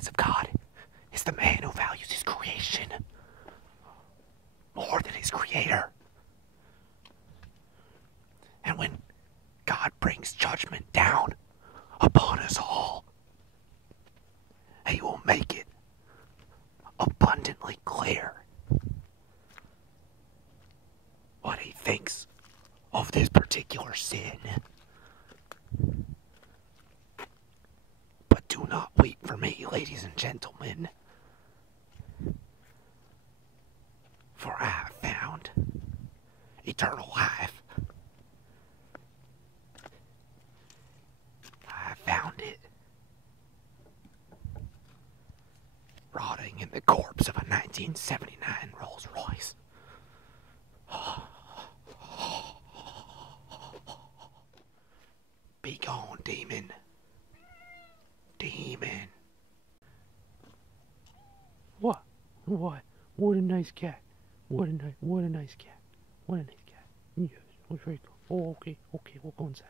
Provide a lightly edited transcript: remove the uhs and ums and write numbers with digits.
eyes of God is the man who values his creation more than his creator. And when God brings judgment down upon us all, he will make it abundantly clear what he thinks of this particular sin. But do not weep for me, ladies and gentlemen, for I have found eternal life. I have found it rotting in the corpse of a 1979 Rolls Royce. Be gone, demon. Demon. What? What a nice cat. What a nice cat. What a nice cat. Yes, it was very cool. Oh, okay, we'll go inside.